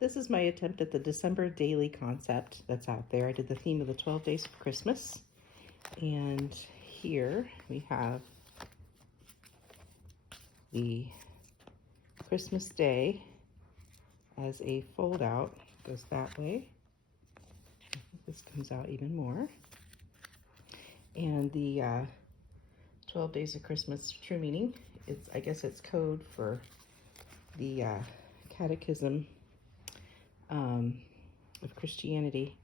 This is my attempt at the December daily concept that's out there. I did the theme of the 12 days of Christmas. And here we have the Christmas day as a fold out. Goes that way. This comes out even more. And the 12 days of Christmas true meaning, I guess it's code for the catechism of Christianity.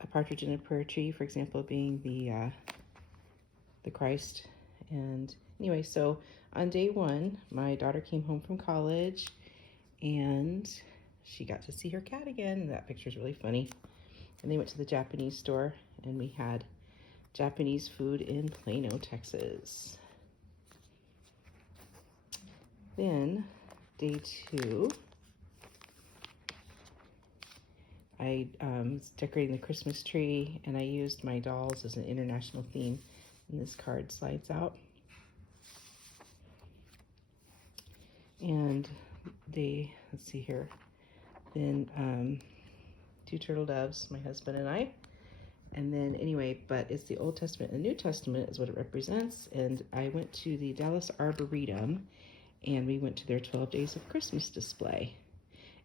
A partridge in a pear tree, for example, being the Christ. And anyway, so on day one, my daughter came home from college and she got to see her cat again. And that picture's really funny. And they went to the Japanese store and we had Japanese food in Plano, Texas. Then day two, I was decorating the Christmas tree and I used my dolls as an international theme. And this card slides out. And let's see here. Then two turtle doves, my husband and I. And then anyway, but it's the Old Testament and New Testament is what it represents. And I went to the Dallas Arboretum and we went to their 12 Days of Christmas display.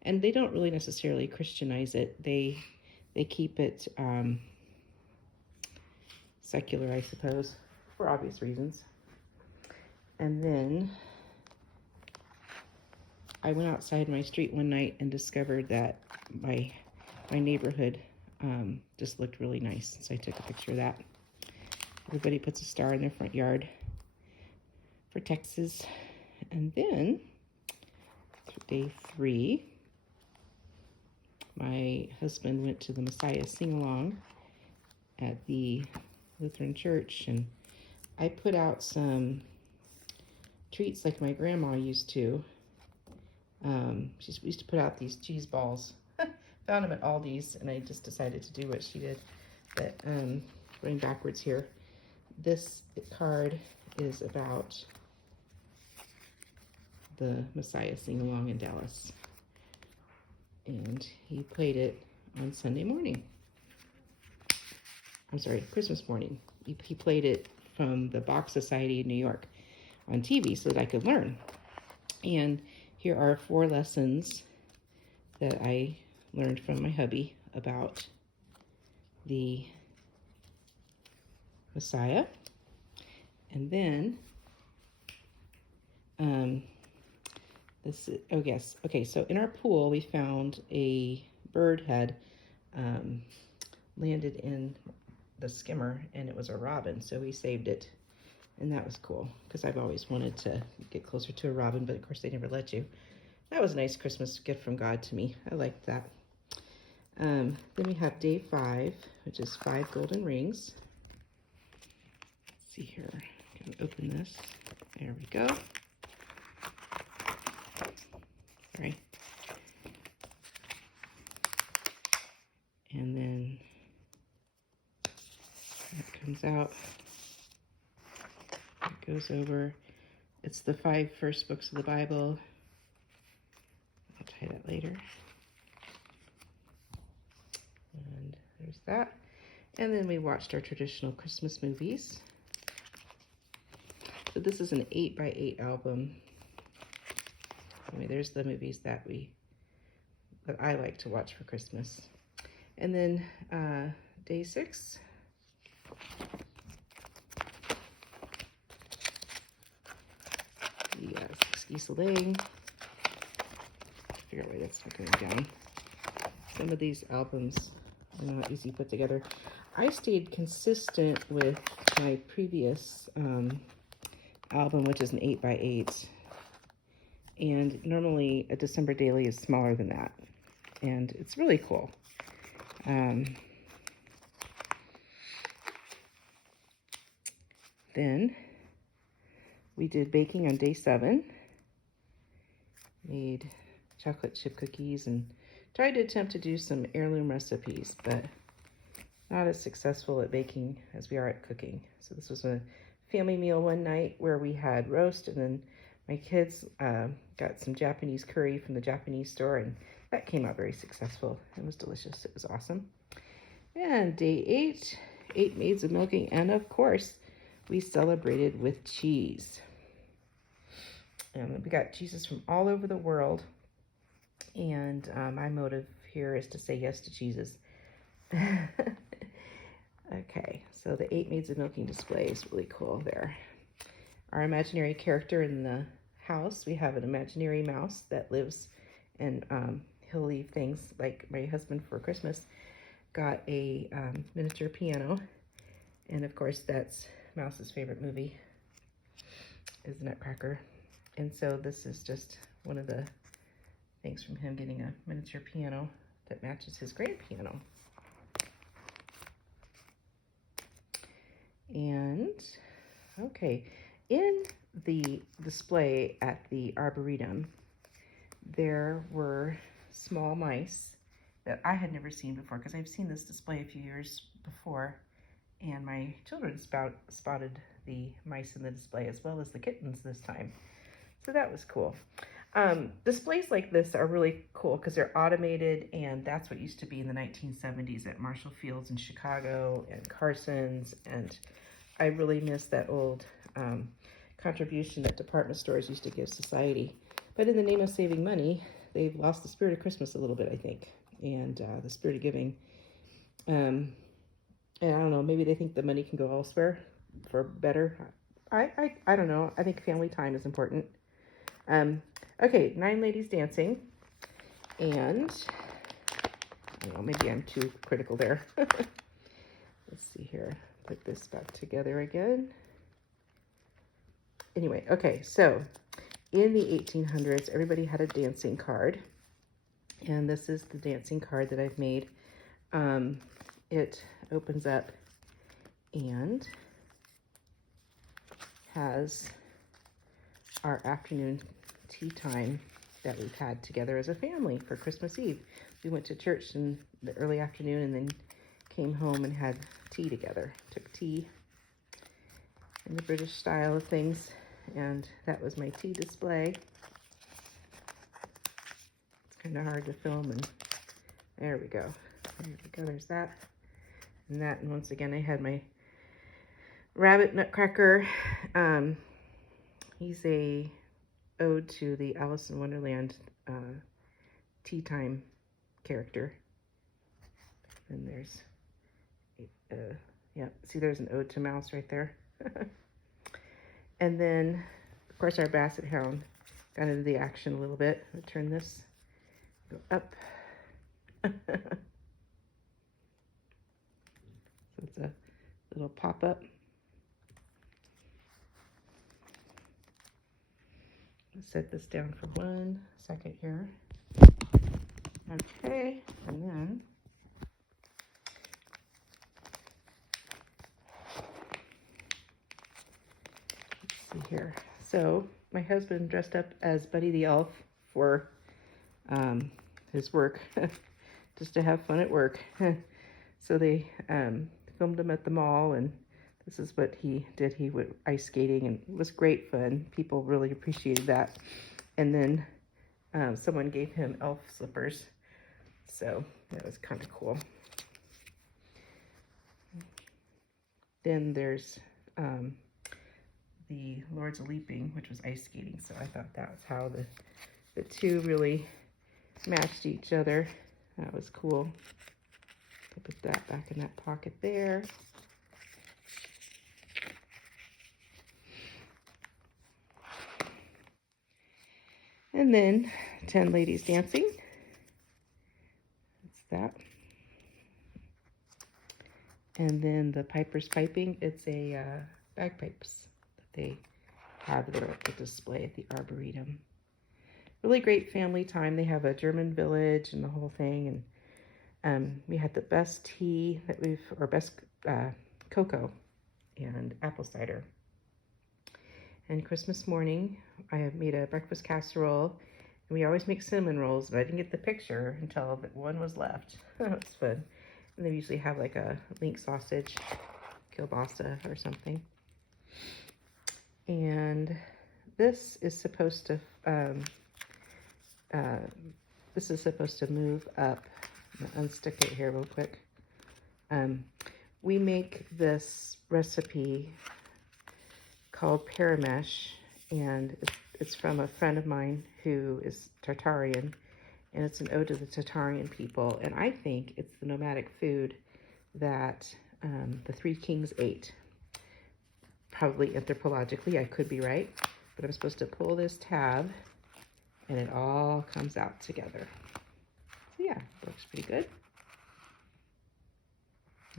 And they don't really necessarily Christianize it. They keep it secular, I suppose, for obvious reasons. And then I went outside my street one night and discovered that my neighborhood just looked really nice. So I took a picture of that. Everybody puts a star in their front yard for Texas. And then day three, my husband went to the Messiah sing-along at the Lutheran church, and I put out some treats like my grandma used to. She used to put out these cheese balls. Found them at Aldi's, and I just decided to do what she did. But going backwards here, this card is about the Messiah sing-along in Dallas. And he played it on Sunday morning. I'm sorry, Christmas morning. He played it from the Bach Society in New York on TV so that I could learn. And here are 4 lessons that I learned from my hubby about the Messiah. And then okay, so in our pool we found a bird had landed in the skimmer and it was a robin, so we saved it. And that was cool because I've always wanted to get closer to a robin, but of course they never let you. That was a nice Christmas gift from God to me. I liked that. Then we have day 5, which is 5 golden rings. Let's see here. I'm gonna open this. There we go. Sorry. And then that comes out. It goes over. It's the 5 first books of the Bible. I'll tie that later. And there's that. And then we watched our traditional Christmas movies. So this is an 8x8 album. Anyway, there's the movies that I like to watch for Christmas. And then day 6. The 6 geese a laying. Figure out why that's not going down. Some of these albums are not easy to put together. I stayed consistent with my previous album, which is an 8x8. And normally a December daily is smaller than that. And it's really cool. Then we did baking on day 7. Made chocolate chip cookies and tried to attempt to do some heirloom recipes, but not as successful at baking as we are at cooking. So this was a family meal one night where we had roast, and then my kids got some Japanese curry from the Japanese store, and that came out very successful. It was delicious. It was awesome. And day 8, 8 maids of milking, and of course, we celebrated with cheese. And we got cheeses from all over the world. And my motive here is to say yes to cheeses. Okay, so the 8 maids of milking display is really cool there. Our imaginary character in the house, we have an imaginary mouse that lives, and he'll leave things. Like my husband for Christmas got a miniature piano, and of course that's Mouse's favorite movie is the Nutcracker. And so this is just one of the things from him getting a miniature piano that matches his grand piano. And okay, in the display at the Arboretum, there were small mice that I had never seen before, because I've seen this display a few years before, and my children spotted the mice in the display as well as the kittens this time. So that was cool. Displays like this are really cool because they're automated, and that's what used to be in the 1970s at Marshall Field's in Chicago and Carson's, and I really miss that old contribution that department stores used to give society. But in the name of saving money, they've lost the spirit of Christmas a little bit, I think, and the spirit of giving. And I don't know, maybe they think the money can go elsewhere for better. I don't know. I think family time is important. Okay, 9 ladies dancing, and I don't know, maybe I'm too critical there. Let's see here, put this back together again. Anyway, okay, so in the 1800s, everybody had a dancing card, and this is the dancing card that I've made. It opens up and has our afternoon tea time that we've had together as a family for Christmas Eve. We went to church in the early afternoon and then came home and had tea together. Took tea in the British style of things, and that was my tea display. It's kind of hard to film, and there we go. There we go, there's that. And that, and once again, I had my rabbit Nutcracker. He's a ode to the Alice in Wonderland tea time character. And there's, yeah, see there's an ode to Mouse right there. And then, of course, our Basset Hound got into the action a little bit. I'll turn this, go up. So it's a little pop-up. Set this down for 1 second here. Okay, and then let's see here. So my husband dressed up as Buddy the Elf for his work, just to have fun at work. So they filmed him at the mall, and this is what he did. He went ice skating, and it was great fun. People really appreciated that. And then someone gave him elf slippers. So that was kind of cool. Then there's the Lords of Leaping, which was ice skating. So I thought that was how the two really matched each other. That was cool. I'll put that back in that pocket there. And then 10 ladies dancing. That's that. And then the Piper's Piping. It's a bagpipes that they have there at the display at the Arboretum. Really great family time. They have a German village and the whole thing. And we had the best tea that or best cocoa and apple cider. And Christmas morning, I have made a breakfast casserole, and we always make cinnamon rolls, but I didn't get the picture until one was left. That was fun. And they usually have like a link sausage, kielbasa or something. And this is supposed to this is supposed to move up. I'm gonna unstick it here real quick. We make this recipe called Paramesh, and it's from a friend of mine who is Tartarian, and it's an ode to the Tartarian people, and I think it's the nomadic food that the three kings ate. Probably anthropologically, I could be right, but I'm supposed to pull this tab, and it all comes out together. So yeah, looks pretty good.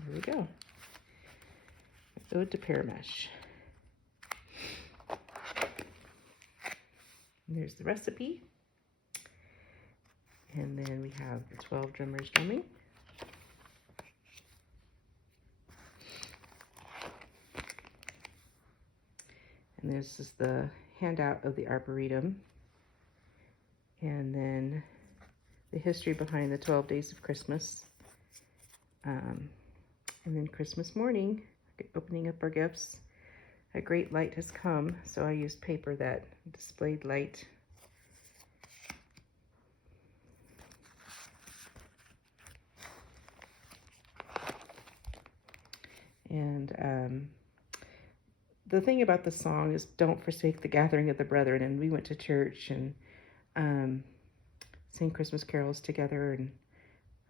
There we go. Ode to Paramesh. And there's the recipe. And then we have the 12 drummers drumming. And this is the handout of the Arboretum. And then the history behind the 12 days of Christmas. And then Christmas morning, opening up our gifts. A great light has come, so I used paper that displayed light. And the thing about the song is don't forsake the gathering of the brethren. And we went to church and sang Christmas carols together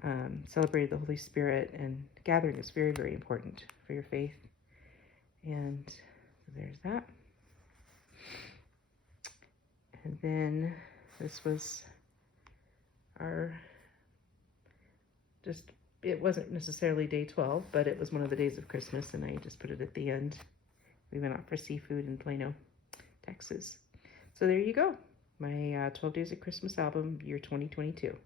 and celebrated the Holy Spirit. And gathering is very, very important for your faith. And so there's that. And then this was our it wasn't necessarily day 12, but it was one of the days of Christmas, and I just put it at the end. We went out for seafood in Plano, Texas. So there you go, my 12 Days of Christmas album, year 2022.